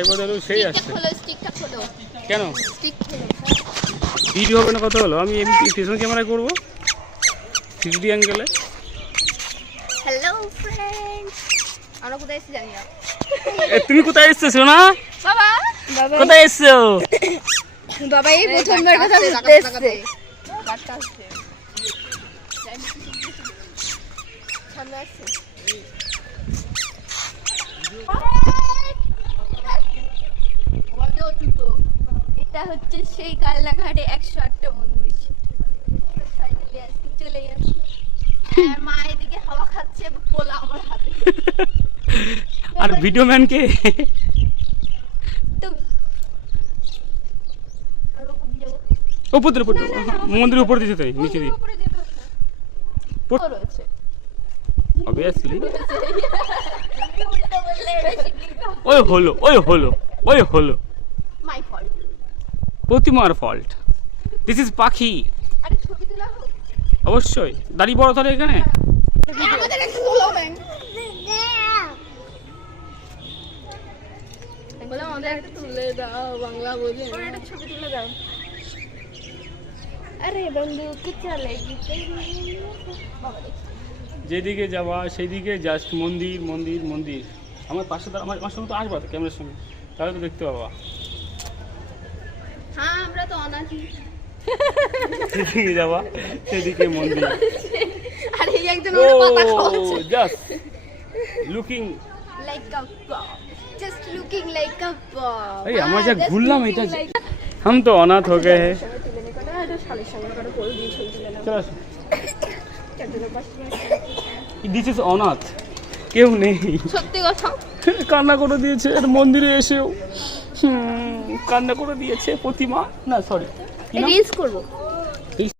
এই বদল সেই আসছে স্টিকটা খোলো কেন স্টিক খোলো ভিডিও হবে না কত হলো আমি এমনি পিছন ক্যামেরায় করব 3D অ্যাঙ্গেলে হ্যালো ফ্রেন্ডস আমরা কোথায় এসেছি জানি না তুমি কোথায় এসেছো সোনা বাবা বাবা কোথায় এসেছো বাবা এই প্রথমবার কথা বলতে এসেছে গাড়টা আসছে সামনে আসছে এটা হচ্ছে সেই কালনাঘাটে 108টা মন্দির সাইকেলে আজকে চলে যাচ্ছে মা এদিকে হাওয়া খাচ্ছে পোলা আমার হাতে আর ভিডিও ম্যান কে তো উপর দিকে মন্দিরের উপর দিতে তাই নিচে দিয়ে রয়েছে অবভিয়াসলি ওই হলো মাই ফল্ট প্রতিমার ফল্ট দিস ইজ পাখি আরে ছবি তোলা হোক অবশ্যই দাঁড়িয়ে বড় তাহলে এখানে আমাদের একটা তোলো ব্যাং বলে আমাদের একটা তুলে দাও বাংলা বলি ওর একটা ছবি তুলে দাও আরে বন্ধু চলে যেদিকে যাওয়া সেইদিকে জাস্ট মন্দির মন্দির মন্দির আমার পাশে আমার সঙ্গে তো আসবা তো ক্যামেরার সঙ্গে তাহলে তো দেখতে পাবা হ্যাঁ আমরা তো অনাথি যেদিকে যাওয়া সেদিকে মন্দির আরে এই একজন ওর কথা বলছে জাস্ট লুকিং লাইক আ বব জাস্ট লুকিং লাইক আ বব এই আমরা যা ঘুরলাম এটা हम तो अनाथ हो गए हैं দিস ইজ অনাথ কেউ নেই সত্যি কথা কান্না করে দিয়েছে এর মন্দিরে এসেও কান্না করে দিয়েছে প্রতিমা না সরি রিলস করব